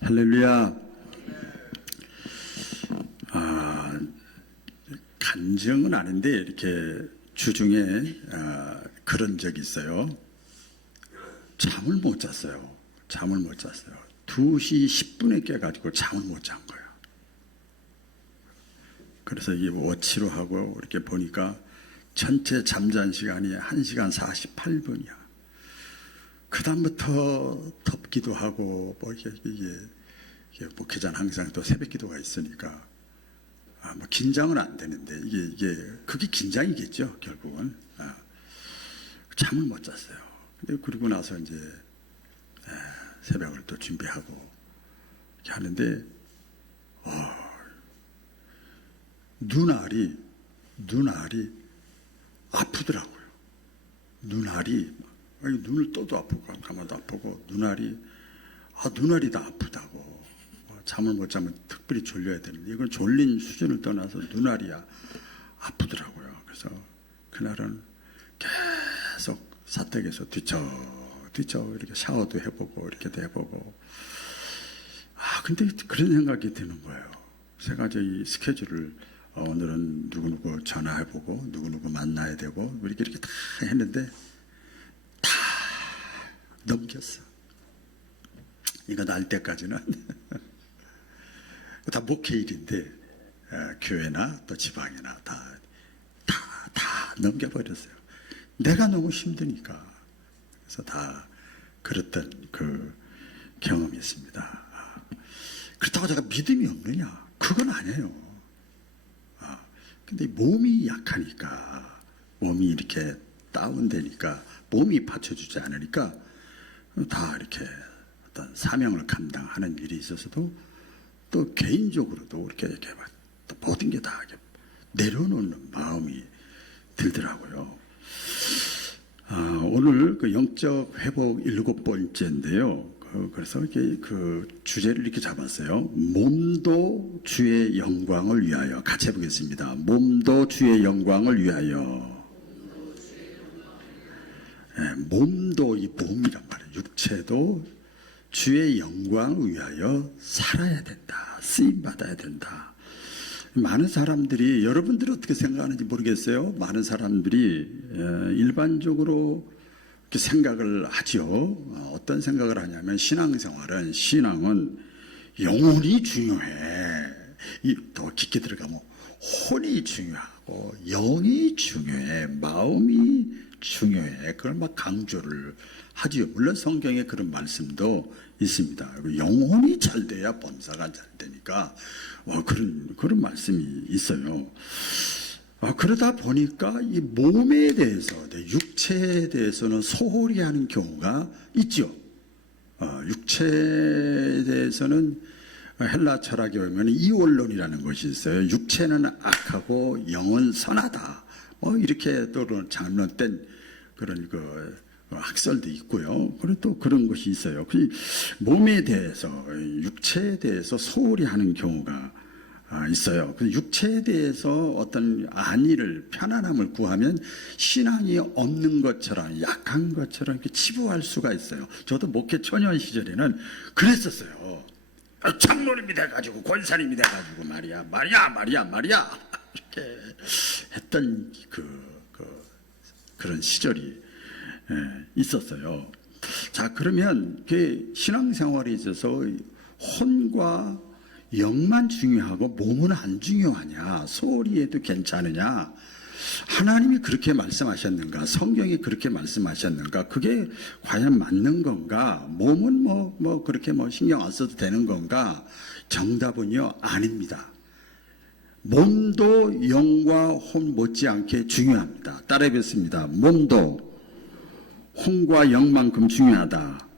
할렐루야. 간증은 아닌데 이렇게 주중에 그런 적이 있어요. 잠을 못 잤어요. 2시 10분에 깨가지고 잠을 못 잔 거예요. 그래서 이 워치로 하고 이렇게 보니까 전체 잠잔 시간이 1시간 48분이야. 그 다음부터 덥기도 하고 뭐 이게 목회자는 항상 또 새벽 기도가 있으니까 뭐 긴장은 안 되는데 그게 긴장이겠죠 결국은. 잠을 못 잤어요. 근데 그러고 나서 이제 새벽을 또 준비하고 이렇게 하는데 눈알이 아프더라고요. 눈을 떠도 아프고 감아도 아프고 눈알이 다 아프다고. 잠을 못 자면 특별히 졸려야 되는데 이건 졸린 수준을 떠나서 눈알이 아프더라고요. 그래서 그날은 계속 사택에서 뒤쳐 이렇게 샤워도 해보고 이렇게도 해보고. 근데 그런 생각이 드는 거예요. 세 가지 이 스케줄을 오늘은 누구누구 전화해보고 누구누구 만나야 되고 이렇게 다 했는데 다 넘겼어. 이거 날 때까지는 다 목회일인데 교회나 또 지방이나 다 넘겨버렸어요. 내가 너무 힘드니까. 그래서 다 그랬던 그 경험이 있습니다. 그렇다고 제가 믿음이 없느냐? 그건 아니에요. 근데 몸이 약하니까, 몸이 이렇게 다운되니까, 몸이 받쳐주지 않으니까 다 이렇게 어떤 사명을 감당하는 일이 있어서도 또 개인적으로도 이렇게 막 모든 게 다 내려놓는 마음이 들더라고요. 오늘 그 영적 회복 7번째인데요. 그래서 그 주제를 이렇게 잡았어요. 몸도 주의 영광을 위하여. 같이 해보겠습니다. 몸도 주의 영광을 위하여. 몸도 이 몸이란 말이에요. 육체도 주의 영광을 위하여 살아야 된다. 쓰임 받아야 된다. 많은 사람들이, 여러분들이 어떻게 생각하는지 모르겠어요. 많은 사람들이 일반적으로 이렇게 생각을 하죠. 어떤 생각을 하냐면 신앙은 영혼이 중요해. 더 깊게 들어가면 혼이 중요하고 영이 중요해. 마음이 중요해. 그걸 막 강조를 하지요. 물론 성경에 그런 말씀도 있습니다. 영혼이 잘 돼야 범사가 잘 되니까 그런 말씀이 있어요. 그러다 보니까 이 몸에 대해서, 육체에 대해서는 소홀히 하는 경우가 있죠. 육체에 대해서는 헬라 철학에 보면 이원론이라는 것이 있어요. 육체는 악하고 영은 선하다. 이렇게 또 잘못된 그런 학설도 있고요. 그리고 또 그런 것이 있어요. 몸에 대해서, 육체에 대해서 소홀히 하는 경우가 있어요. 육체에 대해서 어떤 안위를, 편안함을 구하면 신앙이 없는 것처럼, 약한 것처럼 이렇게 치부할 수가 있어요. 저도 목회 초년 시절에는 그랬었어요. 장로님이 돼가지고, 권사님이 돼가지고 말이야 이렇게 했던 그런 시절이 있었어요. 자, 그러면 신앙생활에 있어서 혼과 영만 중요하고 몸은 안 중요하냐? 소홀히 해도 괜찮으냐? 하나님이 그렇게 말씀하셨는가? 성경이 그렇게 말씀하셨는가? 그게 과연 맞는 건가? 몸은 그렇게 신경 안 써도 되는 건가? 정답은요, 아닙니다. 몸도 영과 혼 못지않게 중요합니다. 따라해보겠습니다. 몸도 혼과 영만큼 중요하다.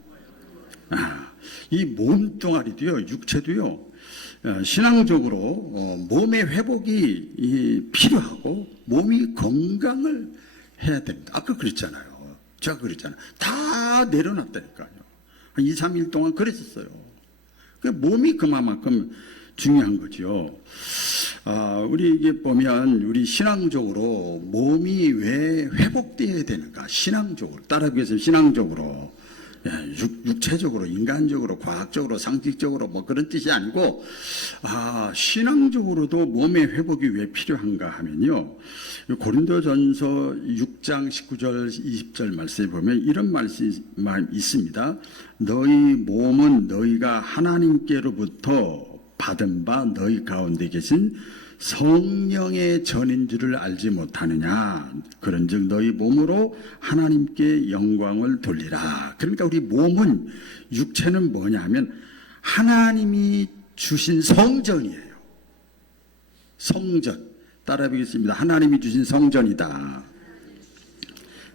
이 몸뚱아리도요, 육체도요, 신앙적으로 몸의 회복이 필요하고 몸이 건강을 해야 됩니다. 아까 그랬잖아요. 제가 그랬잖아요. 다 내려놨다니까요. 한 2, 3일 동안 그랬었어요. 몸이 그만큼 중요한 거죠. 우리 이게 보면 우리 신앙적으로 몸이 왜 회복되어야 되는가? 신앙적으로 따라하겠습니다. 육체적으로, 인간적으로, 과학적으로, 상식적으로 뭐 그런 뜻이 아니고, 신앙적으로도 몸의 회복이 왜 필요한가 하면요. 고린도전서 6장 19절 20절 말씀에 보면 이런 말씀이 있습니다. 너희 몸은 너희가 하나님께로부터 받은 바 너희 가운데 계신 성령의 전인 줄을 알지 못하느냐. 그런즉 너희 몸으로 하나님께 영광을 돌리라. 그러니까 우리 몸은, 육체는 뭐냐 하면 하나님이 주신 성전이에요. 성전. 따라해보겠습니다. 하나님이 주신 성전이다.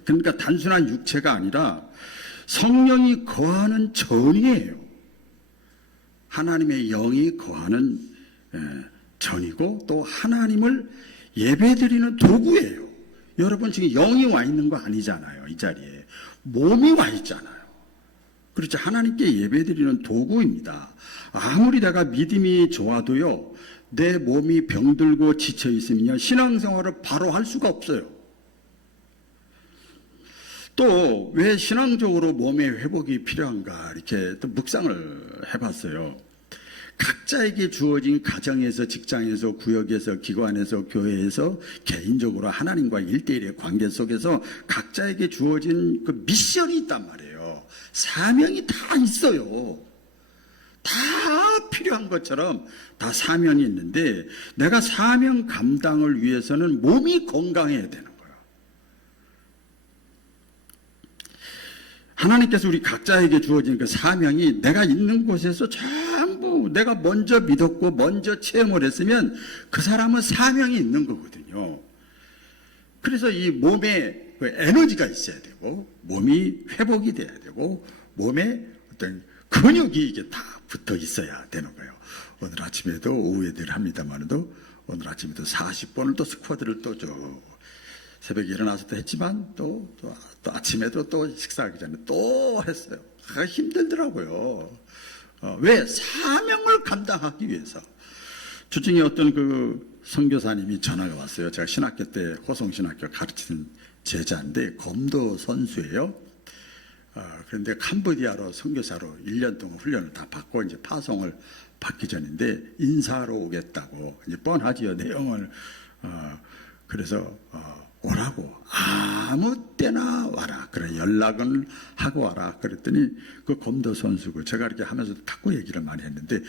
그러니까 단순한 육체가 아니라 성령이 거하는 전이에요. 하나님의 영이 거하는 전이고 또 하나님을 예배드리는 도구예요. 여러분 지금 영이 와 있는 거 아니잖아요. 이 자리에 몸이 와 있잖아요. 그렇죠. 하나님께 예배드리는 도구입니다. 아무리 내가 믿음이 좋아도요, 내 몸이 병들고 지쳐 있으면 신앙생활을 바로 할 수가 없어요. 또 왜 신앙적으로 몸의 회복이 필요한가 이렇게 또 묵상을 해봤어요. 각자에게 주어진 가정에서, 직장에서, 구역에서, 기관에서, 교회에서, 개인적으로 하나님과 1대1의 관계 속에서 각자에게 주어진 그 미션이 있단 말이에요. 사명이 다 있어요. 다 필요한 것처럼 다 사명이 있는데, 내가 사명 감당을 위해서는 몸이 건강해야 되는 거예요. 하나님께서 우리 각자에게 주어진 그 사명이 내가 있는 곳에서 전부 내가 먼저 믿었고 먼저 체험을 했으면 그 사람은 사명이 있는 거거든요. 그래서 이 몸에 그 에너지가 있어야 되고, 몸이 회복이 돼야 되고, 몸에 어떤 근육이 이게 다 붙어 있어야 되는 거예요. 오늘 아침에도, 오후에 늘 합니다만도, 오늘 아침에도 40번을 또 스쿼트를 또 새벽에 일어나서 또 했지만 또 아침에도 또 식사하기 전에 또 했어요. 힘들더라고요. 왜? 사명을 감당하기 위해서. 주중에 어떤 그 선교사님이 전화가 왔어요. 제가 신학교 때 호송신학교 가르치는 제자인데 검도 선수예요. 그런데 캄보디아로 선교사로 1년 동안 훈련을 다 받고 이제 파송을 받기 전인데 인사하러 오겠다고, 이제 뻔하지요, 내용을. 그래서 오라고, 아무 때나 와라. 그래, 연락은 하고 와라. 그랬더니 그 검도 선수고, 제가 이렇게 하면서 탁구 얘기를 많이 했는데,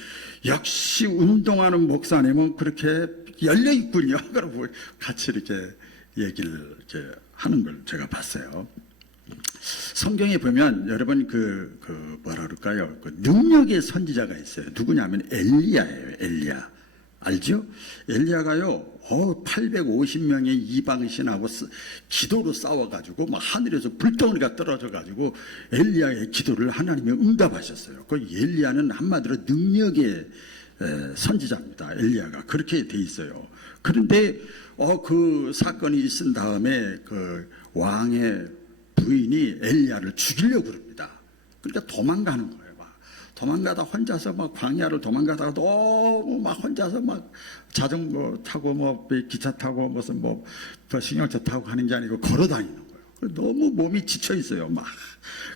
역시 운동하는 목사님은 그렇게 열려 있군요. 그러고 같이 이렇게 얘기를 이렇게 하는 걸 제가 봤어요. 성경에 보면 여러분 뭐라 그럴까요? 그 능력의 선지자가 있어요. 누구냐면 엘리야예요. 엘리야. 알죠? 엘리야가요, 850명의 이방신하고 기도로 싸워가지고, 막 하늘에서 불덩어리가 떨어져가지고, 엘리야의 기도를 하나님이 응답하셨어요. 그 엘리야는 한마디로 능력의 선지자입니다. 엘리야가. 그렇게 돼 있어요. 그런데, 그 사건이 있은 다음에 그 왕의 부인이 엘리야를 죽이려고 그럽니다. 그러니까 도망가는 거예요. 도망가다 혼자서 막 광야를 도망가다가 너무 막 혼자서 막 자전거 타고 뭐 기차 타고 무슨 뭐 승용차 타고 하는 게 아니고 걸어 다니는 거예요. 너무 몸이 지쳐 있어요. 막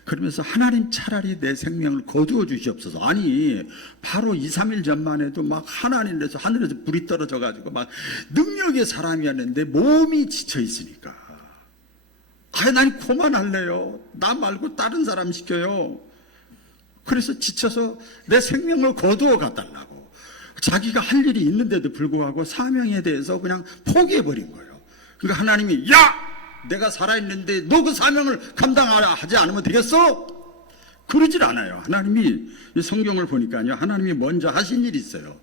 그러면서 하나님 차라리 내 생명을 거두어 주시옵소서. 아니 바로 2, 3일 전만 해도 막 하나님에서 하늘에서 불이 떨어져 가지고 막 능력의 사람이었는데 몸이 지쳐 있으니까, 난 그만할래요. 나 말고 다른 사람 시켜요. 그래서 지쳐서 내 생명을 거두어 가달라고. 자기가 할 일이 있는데도 불구하고 사명에 대해서 그냥 포기해버린 거예요. 그러니까 하나님이, 야! 내가 살아있는데 너 그 사명을 감당하지 않으면 되겠어? 그러질 않아요. 하나님이, 성경을 보니까요, 하나님이 먼저 하신 일이 있어요.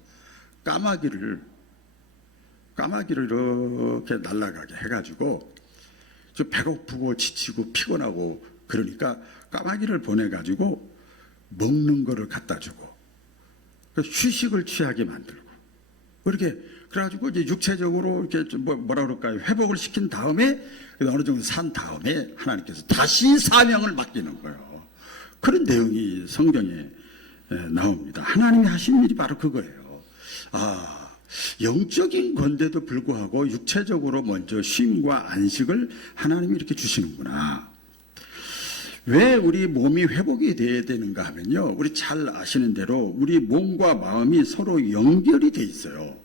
까마귀를 이렇게 날아가게 해가지고, 좀 배고프고 지치고 피곤하고 그러니까 까마귀를 보내가지고 먹는 거를 갖다 주고, 휴식을 취하게 만들고, 그렇게 그래가지고 이제 육체적으로 이렇게 뭐라 그럴까요? 회복을 시킨 다음에 어느 정도 산 다음에 하나님께서 다시 사명을 맡기는 거예요. 그런 내용이 성경에 나옵니다. 하나님이 하신 일이 바로 그거예요. 영적인 건데도 불구하고 육체적으로 먼저 쉼과 안식을 하나님이 이렇게 주시는구나. 왜 우리 몸이 회복이 돼야 되는가 하면요. 우리 잘 아시는 대로 우리 몸과 마음이 서로 연결이 돼 있어요.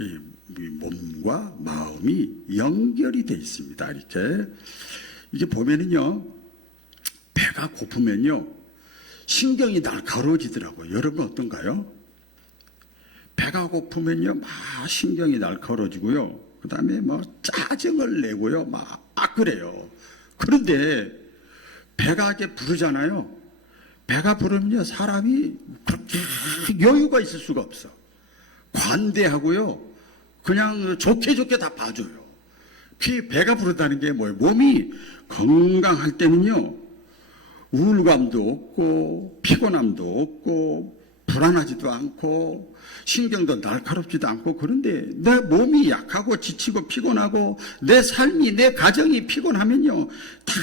이 몸과 마음이 연결이 돼 있습니다. 이렇게. 이게 보면은요. 배가 고프면요. 신경이 날카로워지더라고요. 여러분 어떤가요? 배가 고프면요. 막 신경이 날카로워지고요. 그 다음에 뭐 짜증을 내고요. 막 그래요. 그런데 배가 이렇게 부르잖아요. 배가 부르면요. 사람이 그렇게 여유가 있을 수가 없어. 관대하고요. 그냥 좋게 다 봐줘요. 배가 부르다는 게 뭐예요? 몸이 건강할 때는요. 우울감도 없고 피곤함도 없고 불안하지도 않고 신경도 날카롭지도 않고. 그런데 내 몸이 약하고 지치고 피곤하고 내 삶이 내 가정이 피곤하면요. 다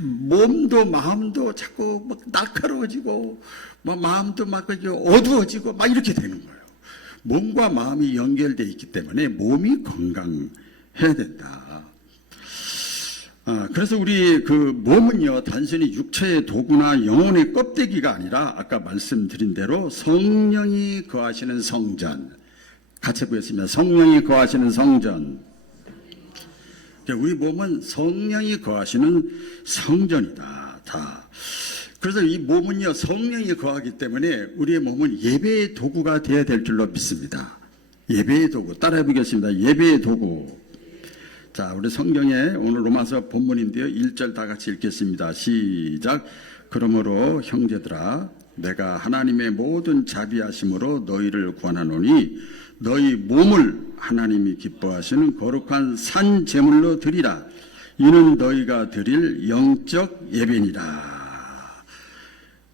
몸도 마음도 자꾸 막 날카로워지고 막 마음도 막 어두워지고 막 이렇게 되는 거예요. 몸과 마음이 연결되어 있기 때문에 몸이 건강해야 된다. 그래서 우리 그 몸은요, 단순히 육체의 도구나 영혼의 껍데기가 아니라 아까 말씀드린 대로 성령이 거하시는 성전. 같이 보겠습니다. 성령이 거하시는 성전. 우리 몸은 성령이 거하시는 성전이다. 다. 그래서 이 몸은요, 성령이 거하기 때문에 우리의 몸은 예배의 도구가 되어야 될 줄로 믿습니다. 예배의 도구. 따라해 보겠습니다. 예배의 도구. 자, 우리 성경에 오늘 로마서 본문인데요. 1절 다 같이 읽겠습니다. 시작. 그러므로 형제들아, 내가 하나님의 모든 자비하심으로 너희를 권하노니 너희 몸을 하나님이 기뻐하시는 거룩한 산 제물로 드리라. 이는 너희가 드릴 영적 예배니라.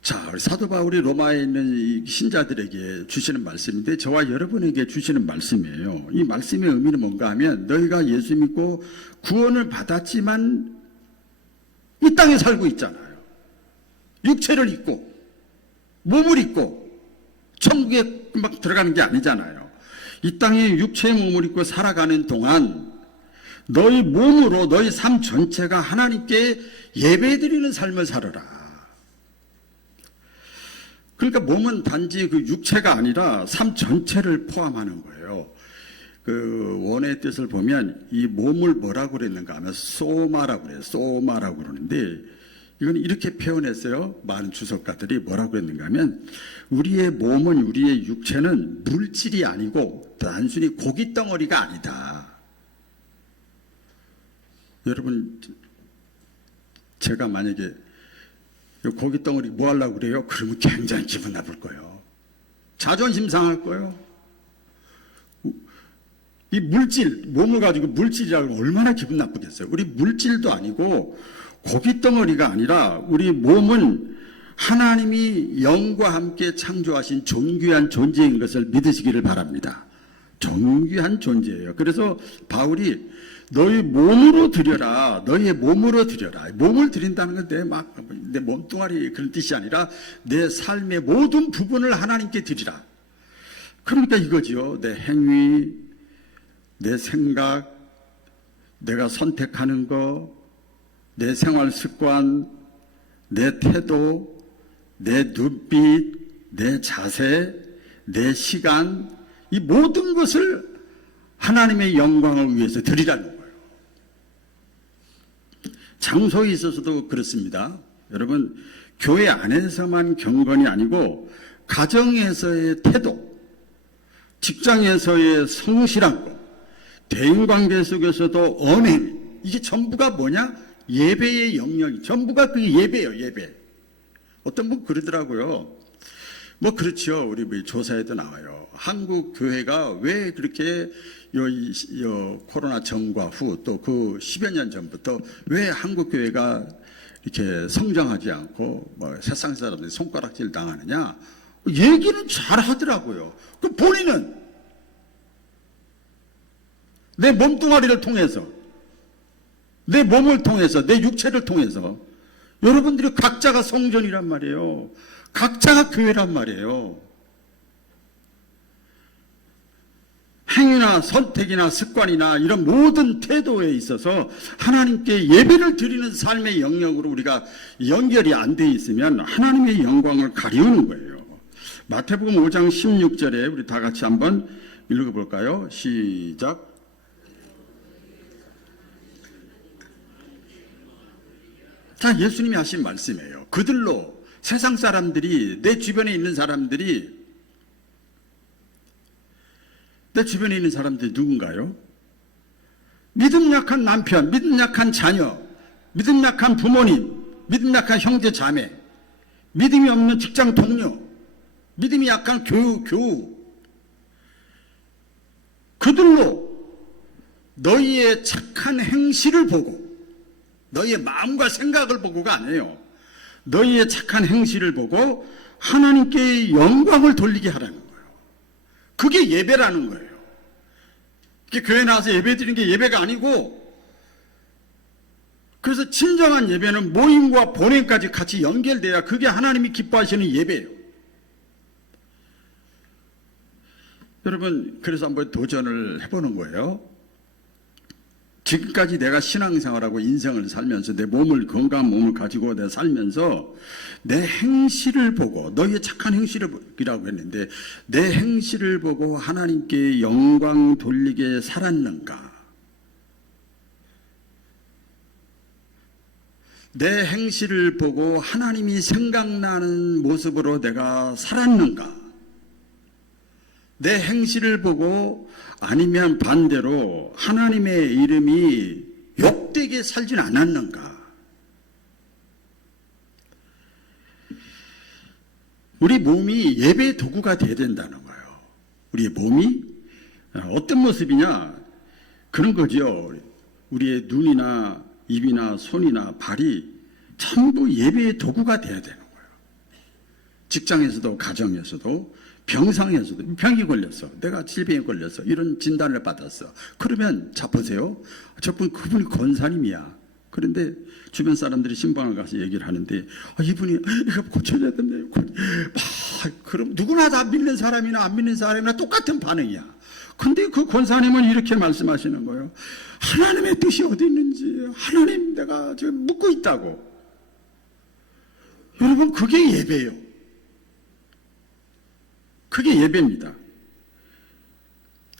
자, 우리 사도 바울이 로마에 있는 신자들에게 주시는 말씀인데 저와 여러분에게 주시는 말씀이에요. 이 말씀의 의미는 뭔가 하면 너희가 예수 믿고 구원을 받았지만 이 땅에 살고 있잖아요. 육체를 입고 몸을 입고 천국에 막 들어가는 게 아니잖아요. 이 땅에 육체의 몸을 입고 살아가는 동안 너희 몸으로 너희 삶 전체가 하나님께 예배드리는 삶을 살아라. 그러니까 몸은 단지 그 육체가 아니라 삶 전체를 포함하는 거예요. 그 원의 뜻을 보면 이 몸을 뭐라고 그랬는가 하면 소마라고 그래요. 소마라고 그러는데 이건 이렇게 표현했어요. 많은 주석가들이 뭐라고 그랬는가 하면 우리의 몸은 우리의 육체는 물질이 아니고 단순히 고기 덩어리가 아니다. 여러분 제가 만약에 고기 덩어리 뭐 하려고 그래요? 그러면 굉장히 기분 나쁠 거예요. 자존심 상할 거예요. 이 물질, 몸을 가지고 물질이라고 하면 얼마나 기분 나쁘겠어요. 우리 물질도 아니고 고기 덩어리가 아니라 우리 몸은 하나님이 영과 함께 창조하신 존귀한 존재인 것을 믿으시기를 바랍니다. 존귀한 존재예요. 그래서 바울이 너희 몸으로 드려라. 너희의 몸으로 드려라. 몸을 드린다는 건 내 몸뚱아리 그런 뜻이 아니라 내 삶의 모든 부분을 하나님께 드리라. 그러니까 이거지요. 내 행위, 내 생각, 내가 선택하는 거, 내 생활 습관, 내 태도, 내 눈빛, 내 자세, 내 시간, 이 모든 것을 하나님의 영광을 위해서 드리라는 거예요. 장소에 있어서도 그렇습니다. 여러분, 교회 안에서만 경건이 아니고 가정에서의 태도, 직장에서의 성실한 것, 대인관계 속에서도 언행, 이게 전부가 뭐냐? 예배의 영역이 전부가 그게 예배예요. 예배. 어떤 분 그러더라고요. 뭐 그렇죠. 우리 조사에도 나와요. 한국 교회가 왜 그렇게 코로나 전과 후 또 그 10여 년 전부터 왜 한국 교회가 이렇게 성장하지 않고 뭐 세상 사람들이 손가락질 당하느냐? 얘기는 잘 하더라고요. 그 본인은 내 몸뚱아리를 통해서, 내 몸을 통해서, 내 육체를 통해서 여러분들이 각자가 성전이란 말이에요. 각자가 교회란 말이에요. 행위나 선택이나 습관이나 이런 모든 태도에 있어서 하나님께 예배를 드리는 삶의 영역으로 우리가 연결이 안 돼 있으면 하나님의 영광을 가리우는 거예요. 마태복음 5장 16절에 우리 다 같이 한번 읽어볼까요? 시작. 자, 예수님이 하신 말씀이에요. 그들로 세상 사람들이, 내 주변에 있는 사람들이, 내 주변에 있는 사람들이 누군가요? 믿음 약한 남편, 믿음 약한 자녀, 믿음 약한 부모님, 믿음 약한 형제 자매, 믿음이 없는 직장 동료, 믿음이 약한 교우, 그들로 너희의 착한 행실을 보고, 너희의 마음과 생각을 보고가 아니에요. 너희의 착한 행실을 보고 하나님께 영광을 돌리게 하라는 거예요. 그게 예배라는 거예요. 교회 나와서 예배 드리는 게 예배가 아니고, 그래서 진정한 예배는 모임과 본행까지 같이 연결돼야 그게 하나님이 기뻐하시는 예배예요. 여러분, 그래서 한번 도전을 해보는 거예요. 지금까지 내가 신앙생활하고 인생을 살면서 내 몸을, 건강한 몸을 가지고 내가 살면서 내 행실을 보고, 너희의 착한 행실이라고 했는데 내 행실을 보고 하나님께 영광 돌리게 살았는가? 내 행실을 보고 하나님이 생각나는 모습으로 내가 살았는가? 내 행실을 보고 아니면 반대로 하나님의 이름이 욕되게 살진 않았는가? 우리 몸이 예배의 도구가 되어야 된다는 거예요. 우리의 몸이 어떤 모습이냐? 그런 거죠. 우리의 눈이나 입이나 손이나 발이 전부 예배의 도구가 되어야 되는 거예요. 직장에서도 가정에서도 병상에서도 병이 걸렸어. 내가 질병에 걸렸어. 이런 진단을 받았어. 그러면 자 보세요. 그분이 권사님이야. 그런데 주변 사람들이 신방을 가서 얘기를 하는데 이분이 이거 고쳐야 된대요. 그럼 누구나 다 믿는 사람이나 안 믿는 사람이나 똑같은 반응이야. 근데 그 권사님은 이렇게 말씀하시는 거예요. 하나님의 뜻이 어디 있는지 하나님 내가 지금 묻고 있다고. 여러분, 그게 예배예요. 그게 예배입니다.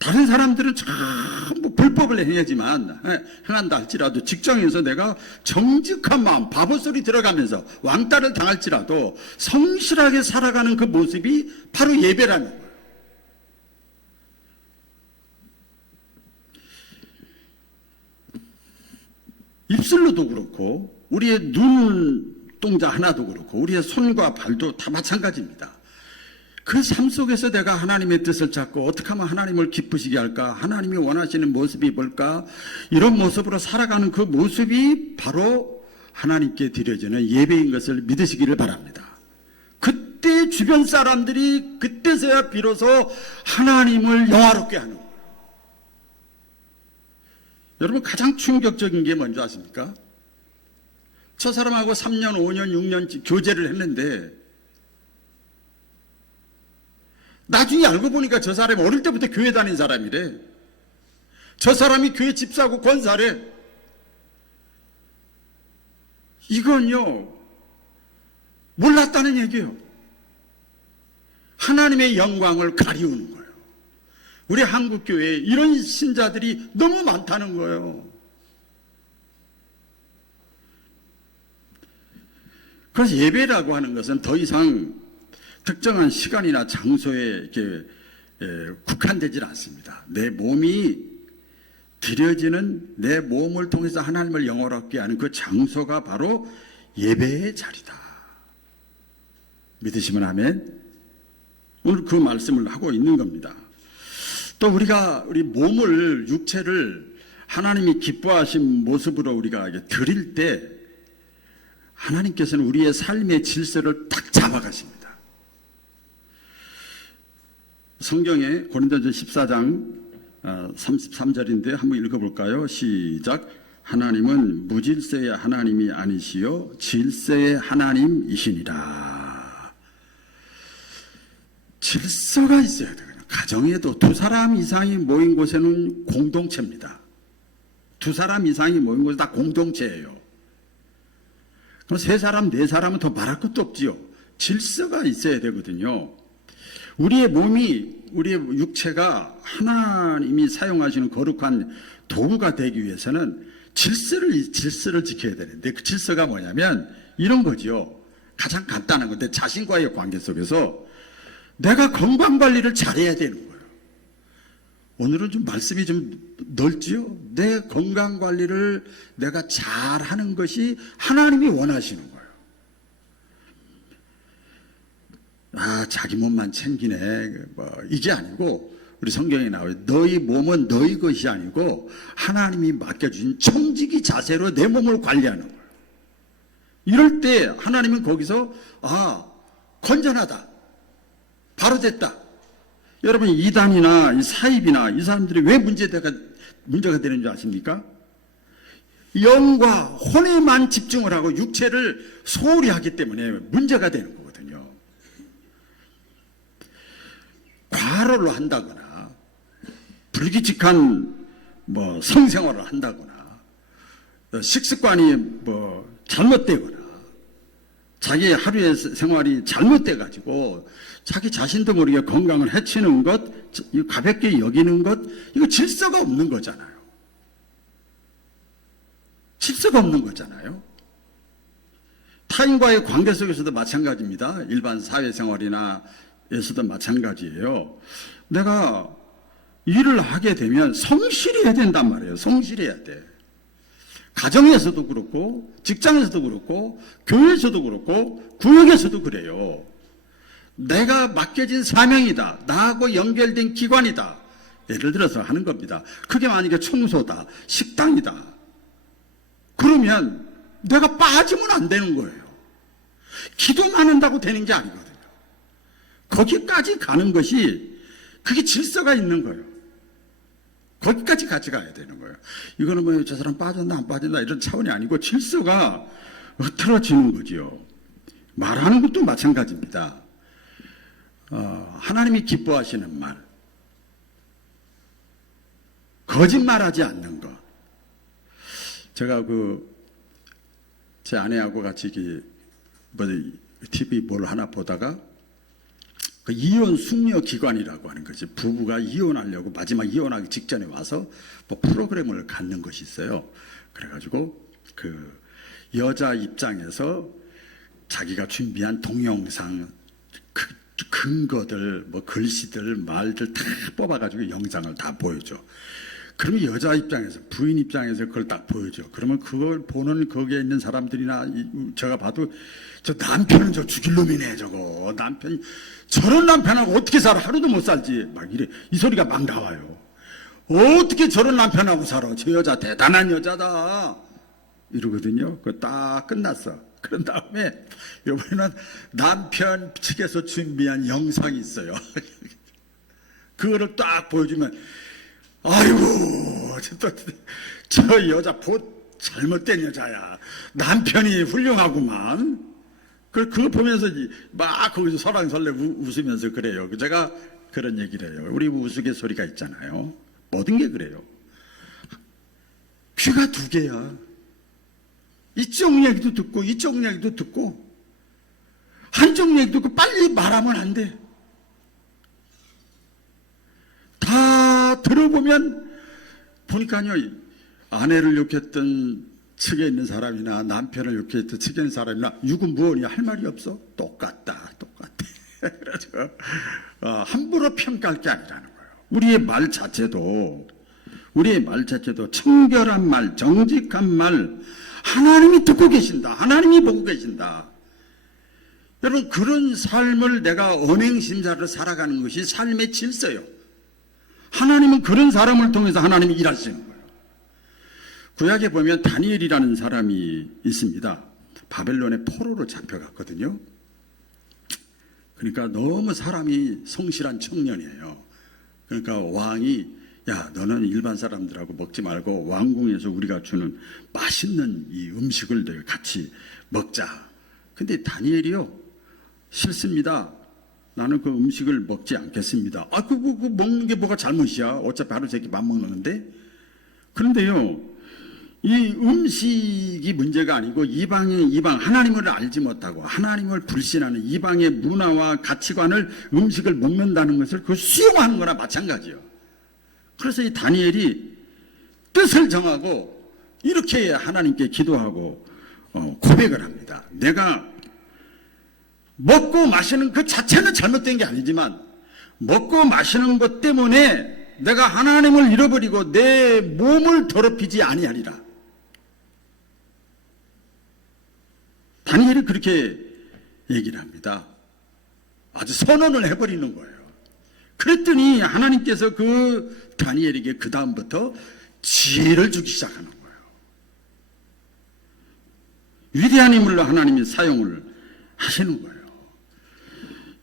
다른 사람들은 전부 불법을 행한다 할지라도 직장에서 내가 정직한 마음, 바보 소리 들어가면서 왕따를 당할지라도 성실하게 살아가는 그 모습이 바로 예배라는 거예요. 입술로도 그렇고 우리의 눈동자 하나도 그렇고 우리의 손과 발도 다 마찬가지입니다. 그 삶 속에서 내가 하나님의 뜻을 찾고 어떻게 하면 하나님을 기쁘시게 할까? 하나님이 원하시는 모습이 뭘까? 이런 모습으로 살아가는 그 모습이 바로 하나님께 드려지는 예배인 것을 믿으시기를 바랍니다. 그때 주변 사람들이 그때서야 비로소 하나님을 영화롭게 하는 거예요. 여러분, 가장 충격적인 게 뭔지 아십니까? 저 사람하고 3년, 5년, 6년 교제를 했는데 나중에 알고 보니까 저 사람이 어릴 때부터 교회 다닌 사람이래. 저 사람이 교회 집사고 권사래. 이건요, 몰랐다는 얘기예요. 하나님의 영광을 가리우는 거예요. 우리 한국교회에 이런 신자들이 너무 많다는 거예요. 그래서 예배라고 하는 것은 더 이상 특정한 시간이나 장소에 이렇게 국한되질 않습니다. 내 몸이 드려지는, 내 몸을 통해서 하나님을 영화롭게 하는 그 장소가 바로 예배의 자리다. 믿으시면 아멘. 오늘 그 말씀을 하고 있는 겁니다. 또 우리 몸을, 육체를 하나님이 기뻐하신 모습으로 우리가 드릴 때 하나님께서는 우리의 삶의 질서를 딱 잡아가십니다. 성경에 고린도전서 14장 33절인데 한번 읽어볼까요? 시작. 하나님은 무질서의 하나님이 아니시요 질서의 하나님이시니라. 질서가 있어야 돼요. 가정에도 두 사람 이상이 모인 곳에는 공동체입니다. 두 사람 이상이 모인 곳은 다 공동체예요. 그럼 세 사람, 네 사람은 더 말할 것도 없지요. 질서가 있어야 되거든요. 우리의 몸이, 우리의 육체가 하나님이 사용하시는 거룩한 도구가 되기 위해서는 질서를 지켜야 되는데, 그 질서가 뭐냐면 이런 거죠. 가장 간단한 건데, 자신과의 관계 속에서 내가 건강관리를 잘해야 되는 거예요. 오늘은 좀 말씀이 좀 넓지요? 내 건강관리를 내가 잘하는 것이 하나님이 원하시는 거예요. 아, 자기 몸만 챙기네. 이게 아니고, 우리 성경에 나와요. 너희 몸은 너희 것이 아니고 하나님이 맡겨주신 청지기 자세로 내 몸을 관리하는 거예요. 이럴 때 하나님은 거기서 건전하다, 바로 됐다. 여러분, 이단이나 이 사입이나 이 사람들이 왜 문제가 되는 줄 아십니까? 영과 혼에만 집중을 하고 육체를 소홀히 하기 때문에 문제가 되는 거거든요. 과로를 한다거나 불규칙한 성생활을 한다거나 식습관이 잘못되거나 자기 하루의 생활이 잘못돼 가지고 자기 자신도 모르게 건강을 해치는 것, 가볍게 여기는 것, 이거 질서가 없는 거잖아요. 질서가 없는 거잖아요. 타인과의 관계 속에서도 마찬가지입니다. 일반 사회생활이나 에서도 마찬가지예요. 내가 일을 하게 되면 성실해야 된단 말이에요. 성실해야 돼. 가정에서도 그렇고 직장에서도 그렇고 교회에서도 그렇고 구역에서도 그래요. 내가 맡겨진 사명이다. 나하고 연결된 기관이다. 예를 들어서 하는 겁니다. 그게 만약에 청소다, 식당이다. 그러면 내가 빠지면 안 되는 거예요. 기도만 한다고 되는 게 아니거든요. 거기까지 가는 것이 그게 질서가 있는 거예요. 거기까지 같이 가야 되는 거예요. 이거는 저 사람 빠졌나 안 빠졌나 이런 차원이 아니고 질서가 흐트러지는 거죠. 말하는 것도 마찬가지입니다. 하나님이 기뻐하시는 말, 거짓말하지 않는 것. 제가 제 아내하고 같이 TV 뭘 하나 보다가 이혼 숙려 기관이라고 하는 거지. 부부가 이혼하려고 마지막 이혼하기 직전에 와서 프로그램을 갖는 것이 있어요. 그래가지고 여자 입장에서 자기가 준비한 동영상, 근거들, 글씨들, 말들 다 뽑아가지고 영상을 다 보여줘. 그러면 여자 입장에서, 부인 입장에서 그걸 딱 보여줘. 그러면 그걸 보는 거기에 있는 사람들이나 제가 봐도 저 남편은 저 죽일 놈이네, 저거. 저런 남편하고 어떻게 살아? 하루도 못 살지. 막 이래. 이 소리가 막 나와요. 어떻게 저런 남편하고 살아? 저 여자 대단한 여자다. 이러거든요. 그거 딱 끝났어. 그런 다음에 이번에는 남편 측에서 준비한 영상이 있어요. 그거를 딱 보여주면 아이고, 저 여자 잘못된 여자야. 남편이 훌륭하구만. 그걸 보면서 막 거기서 설왕설래 웃으면서 그래요. 제가 그런 얘기를 해요. 우리 우스갯소리가 있잖아요. 모든 게 그래요. 귀가 두 개야. 이쪽 얘기도 듣고 이쪽 얘기도 듣고 한쪽 얘기도 듣고 빨리 말하면 안 돼. 다 들어보면 보니까요, 아내를 욕했던 측에 있는 사람이나 남편을 욕했던 측에 있는 사람이나 육은 무언이야 할 말이 없어. 똑같다. 그래서 함부로 평가할 게 아니라는 거예요. 우리의 말 자체도 청결한 말, 정직한 말, 하나님이 듣고 계신다. 하나님이 보고 계신다. 여러분, 그런 삶을 내가 언행심사를 살아가는 것이 삶의 질서예요. 하나님은 그런 사람을 통해서 하나님이 일하시는 거예요. 구약에 보면 다니엘이라는 사람이 있습니다. 바벨론의 포로로 잡혀갔거든요. 그러니까 너무 사람이 성실한 청년이에요. 그러니까 왕이 야, 너는 일반 사람들하고 먹지 말고 왕궁에서 우리가 주는 맛있는 이 음식을 같이 먹자. 근데 다니엘이요, 싫습니다. 나는 그 음식을 먹지 않겠습니다. 그 먹는 게 뭐가 잘못이야? 어차피 하루 세끼 밥 먹는 건데. 그런데요, 이 음식이 문제가 아니고 이방 하나님을 알지 못하고 하나님을 불신하는 이방의 문화와 가치관을 음식을 먹는다는 것을 그 수용하는 거나 마찬가지예요. 그래서 이 다니엘이 뜻을 정하고 이렇게 하나님께 기도하고 고백을 합니다. 내가 먹고 마시는 그 자체는 잘못된 게 아니지만 먹고 마시는 것 때문에 내가 하나님을 잃어버리고 내 몸을 더럽히지 아니하리라. 다니엘이 그렇게 얘기를 합니다. 아주 선언을 해버리는 거예요. 그랬더니 하나님께서 그 다니엘에게 그 다음부터 지혜를 주기 시작하는 거예요. 위대한 힘으로 하나님이 사용을 하시는 거예요.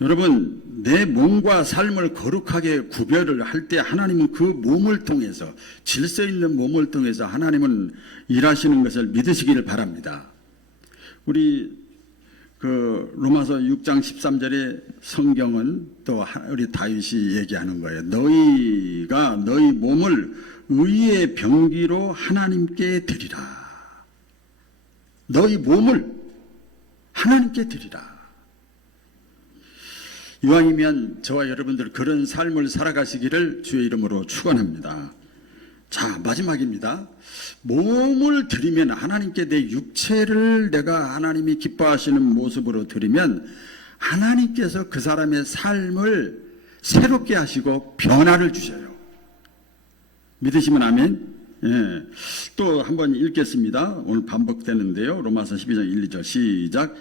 여러분, 내 몸과 삶을 거룩하게 구별을 할 때 하나님은 그 몸을 통해서, 질서 있는 몸을 통해서 하나님은 일하시는 것을 믿으시기를 바랍니다. 우리 그 로마서 6장 13절의 성경은 또 우리 다윗이 얘기하는 거예요. 너희가 너희 몸을 의의 병기로 하나님께 드리라. 너희 몸을 하나님께 드리라. 이왕이면 저와 여러분들 그런 삶을 살아가시기를 주의 이름으로 축원합니다. 자, 마지막입니다. 몸을 드리면 하나님께 내 육체를 내가 하나님이 기뻐하시는 모습으로 드리면 하나님께서 그 사람의 삶을 새롭게 하시고 변화를 주셔요. 믿으시면 아멘. 예. 또 한번 읽겠습니다. 오늘 반복되는데요. 로마서 12장 1, 2절 시작.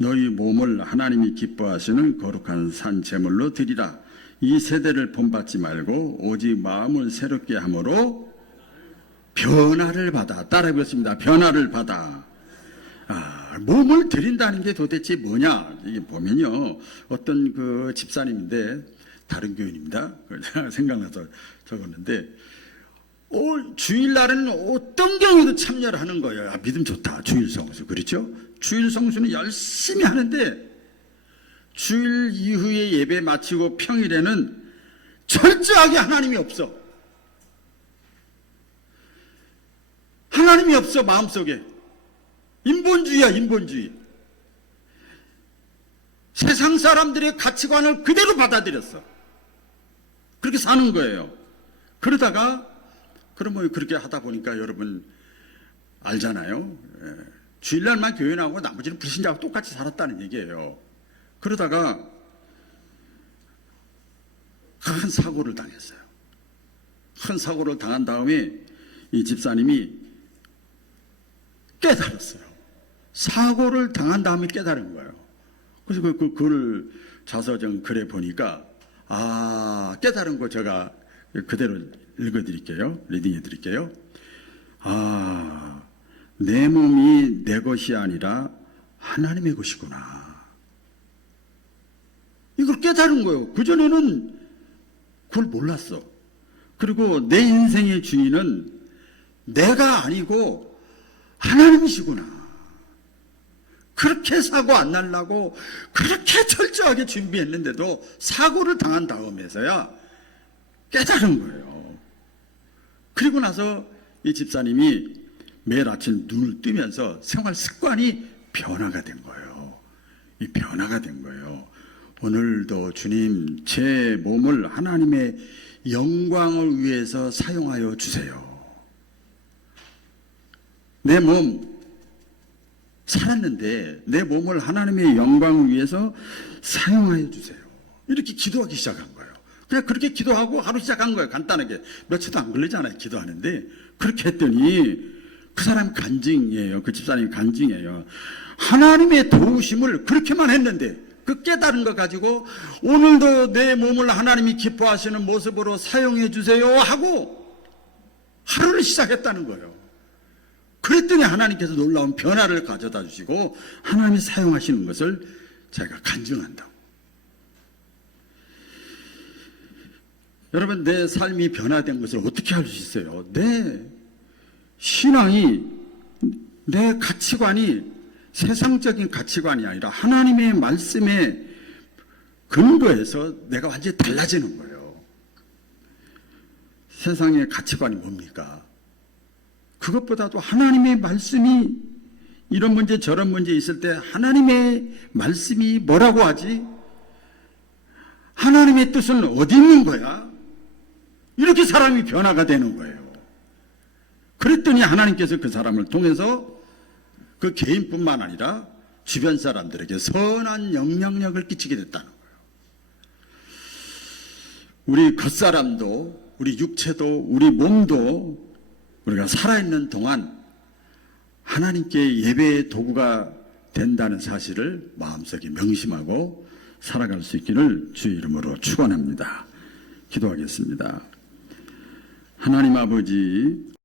너희 몸을 하나님이 기뻐하시는 거룩한 산 제물로 드리라. 이 세대를 본받지 말고 오직 마음을 새롭게 함으로 변화를 받아. 따라 해보겠습니다. 변화를 받아. 몸을 드린다는 게 도대체 뭐냐? 이게 보면요, 어떤 그 집사님인데 다른 교인입니다. 제가 생각나서 적었는데, 주일날은 어떤 경우에도 참여를 하는 거예요. 믿음 좋다. 주일 성수. 그렇죠? 주일 성수는 열심히 하는데 주일 이후에 예배 마치고 평일에는 철저하게 하나님이 없어. 하나님이 없어. 마음속에 인본주의야. 인본주의. 세상 사람들의 가치관을 그대로 받아들였어. 그렇게 사는 거예요. 그러다가 그러면 그렇게 하다 보니까 여러분 알잖아요. 주일날만 교회 나오고 나머지는 불신자하고 똑같이 살았다는 얘기예요. 그러다가 큰 사고를 당했어요. 큰 사고를 당한 다음에 이 집사님이 깨달았어요. 사고를 당한 다음에 깨달은 거예요. 그래서 그 글을 자서전 글에 보니까 깨달은 거 제가 그대로 읽어드릴게요. 리딩해드릴게요. 내 몸이 내 것이 아니라 하나님의 것이구나. 이걸 깨달은 거예요. 그전에는 그걸 몰랐어. 그리고 내 인생의 주인은 내가 아니고 하나님이시구나. 그렇게 사고 안 날라고 그렇게 철저하게 준비했는데도 사고를 당한 다음에서야 깨달은 거예요. 그리고 나서 이 집사님이 매일 아침 눈을 뜨면서 생활 습관이 변화가 된 거예요. 이 변화가 된 거예요. 오늘도 주님, 제 몸을 하나님의 영광을 위해서 사용하여 주세요. 내 몸 살았는데 내 몸을 하나님의 영광을 위해서 사용하여 주세요. 이렇게 기도하기 시작한 거예요. 그냥 그렇게 기도하고 하루 시작한 거예요. 간단하게. 며칠도 안 걸리잖아요. 기도하는데. 그렇게 했더니 그 사람 간증이에요. 그 집사님 간증이에요. 하나님의 도우심을 그렇게만 했는데 그 깨달은 거 가지고 오늘도 내 몸을 하나님이 기뻐하시는 모습으로 사용해 주세요 하고 하루를 시작했다는 거예요. 그랬더니 하나님께서 놀라운 변화를 가져다 주시고 하나님이 사용하시는 것을 제가 간증한다고. 여러분, 내 삶이 변화된 것을 어떻게 알 수 있어요? 내 신앙이, 내 가치관이 세상적인 가치관이 아니라 하나님의 말씀에 근거에서 내가 완전히 달라지는 거예요. 세상의 가치관이 뭡니까? 그것보다도 하나님의 말씀이 이런 문제 저런 문제 있을 때 하나님의 말씀이 뭐라고 하지? 하나님의 뜻은 어디 있는 거야? 이렇게 사람이 변화가 되는 거예요. 그랬더니 하나님께서 그 사람을 통해서 그 개인뿐만 아니라 주변 사람들에게 선한 영향력을 끼치게 됐다는 거예요. 우리 겉사람도 우리 육체도 우리 몸도 우리가 살아있는 동안 하나님께 예배의 도구가 된다는 사실을 마음속에 명심하고 살아갈 수 있기를 주의 이름으로 축원합니다. 기도하겠습니다. 하나님 아버지,